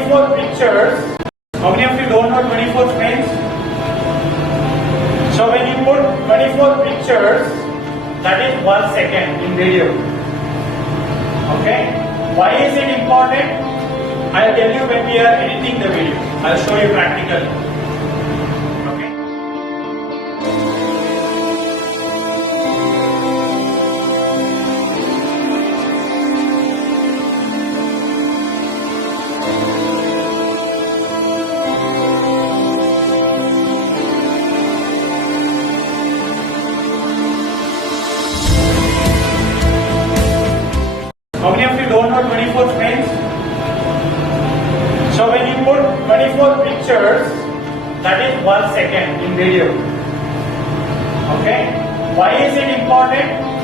24 pictures. How many of you don't know 24 frames? So when you put 24 pictures, that is 1 second in video. Okay? Why is it important? I'll tell you when we are editing the video. I'll show you practically. Okay? How many of you don't know 24 frames? So when you put 24 pictures, that is 1 second in video. Okay? Why is it important?